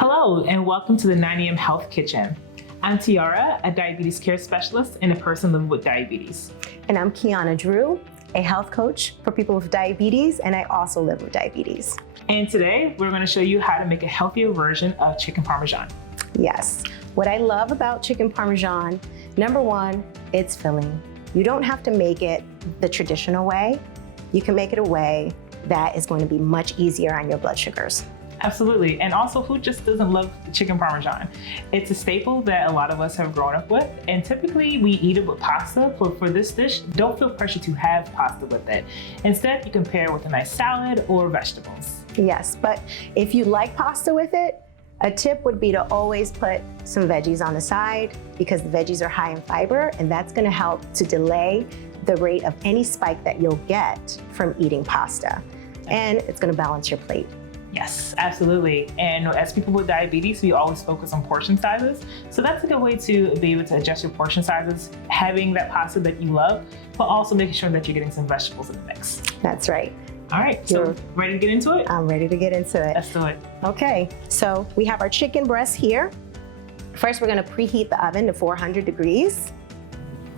Hello, and welcome to the 9amHealth Kitchen. I'm T'ara, a diabetes care specialist and a person living with diabetes. And I'm Qiana Drew, a health coach for people with diabetes, and I also live with diabetes. And today, we're going to show you how to make a healthier version of chicken Parmesan. Yes. What I love about chicken Parmesan, number one, it's filling. You don't have to make it the traditional way. You can make it a way that is going to be much easier on your blood sugars. Absolutely. And also, who just doesn't love chicken Parmesan? It's a staple that a lot of us have grown up with, and typically we eat it with pasta, but for this dish, don't feel pressure to have pasta with it. Instead, you can pair it with a nice salad or vegetables. Yes, but if you like pasta with it, a tip would be to always put some veggies on the side because the veggies are high in fiber, and that's going to help to delay the rate of any spike that you'll get from eating pasta. And it's going to balance your plate. Yes, absolutely. And as people with diabetes, we always focus on portion sizes. So that's a good way to be able to adjust your portion sizes, having that pasta that you love, but also making sure that you're getting some vegetables in the mix. That's right. All right, so ready to get into it? I'm ready to get into it. Let's do it. Okay, so we have our chicken breast here. First, we're gonna preheat the oven to 400 degrees.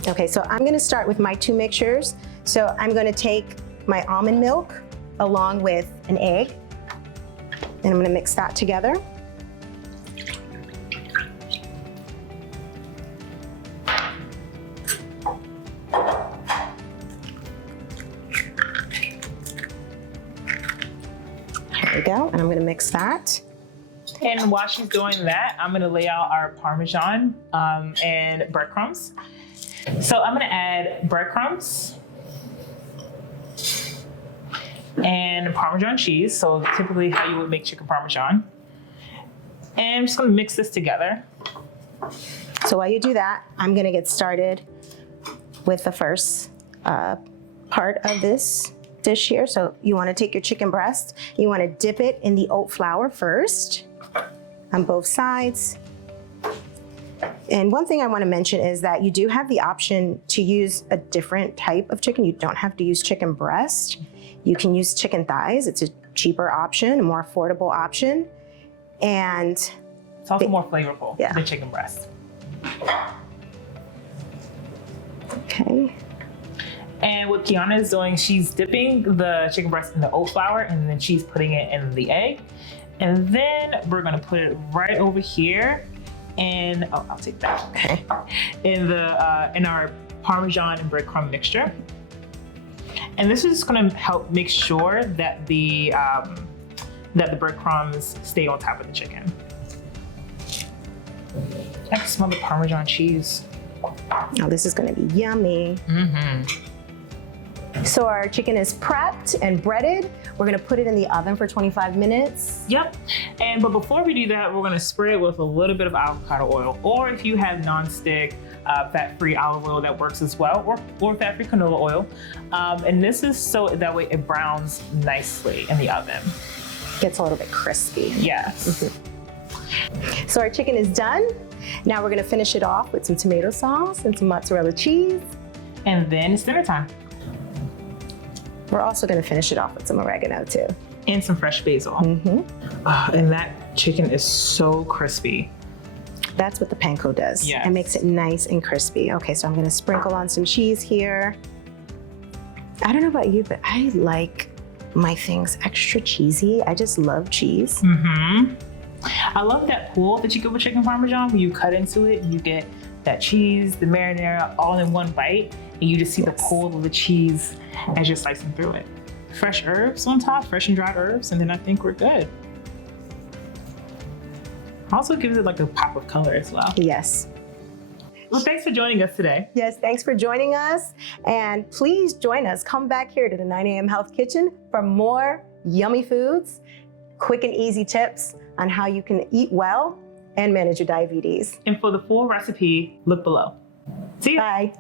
Okay, so I'm gonna start with my two mixtures. So I'm gonna take my almond milk along with an egg, and I'm gonna mix that together. There we go, and I'm gonna mix that. And while she's doing that, I'm gonna lay out our Parmesan and breadcrumbs. So I'm gonna add breadcrumbs and Parmesan cheese, so typically how you would make chicken Parmesan. And I'm just gonna mix this together. So while you do that, I'm gonna get started with the first part of this dish here. So you wanna take your chicken breast, you wanna dip it in the oat flour first on both sides. And one thing I wanna mention is that you do have the option to use a different type of chicken. You don't have to use chicken breast. You can use chicken thighs. It's a cheaper option, a more affordable option. And it's also more flavorful than chicken breast. Okay. And what Qiana is doing, she's dipping the chicken breast in the oat flour, and then she's putting it in the egg. And then we're gonna put it right over here. And I'll take that. Okay. In our Parmesan and breadcrumb mixture. And this is going to help make sure that the breadcrumbs stay on top of the chicken. I can smell the Parmesan cheese. Now this is going to be yummy. So our chicken is prepped and breaded. We're gonna put it in the oven for 25 minutes. Yep, but before we do that, we're gonna spray it with a little bit of avocado oil, or if you have non-stick, fat-free olive oil, that works as well, or fat-free canola oil. And this is so that way it browns nicely in the oven. Gets a little bit crispy. Yes. So our chicken is done. Now we're gonna finish it off with some tomato sauce and some mozzarella cheese. And then it's dinner time. We're also gonna finish it off with some oregano too. And some fresh basil. And that chicken is so crispy. That's what the panko does. Yes. It makes it nice and crispy. Okay, so I'm gonna sprinkle on some cheese here. I don't know about you, but I like my things extra cheesy. I just love cheese. I love that pull that you get with chicken Parmesan. When you cut into it, you get that cheese, the marinara, all in one bite, and you just see the pull of the cheese as you're slicing through it. Fresh herbs on top, fresh and dried herbs, and then I think we're good. Also gives it like a pop of color as well. Yes. Well, thanks for joining us today. Yes, thanks for joining us. And please join us. Come back here to the 9amHealth Kitchen for more yummy foods, quick and easy tips on how you can eat well and manage your diabetes. And for the full recipe, look below. See you. Bye.